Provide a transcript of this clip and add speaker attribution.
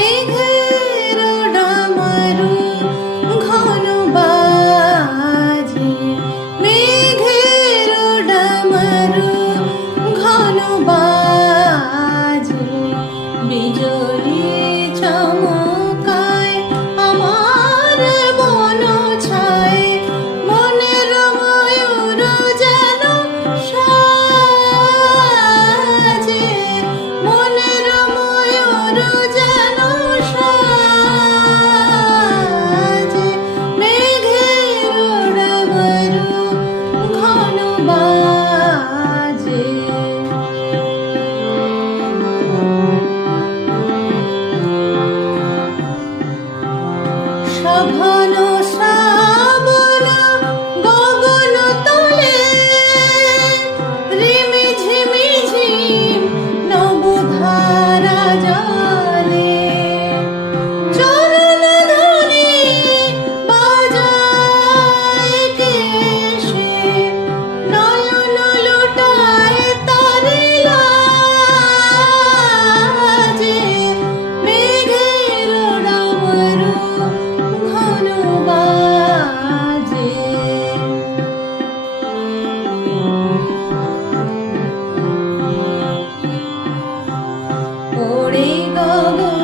Speaker 1: You. 在 ওরে গগন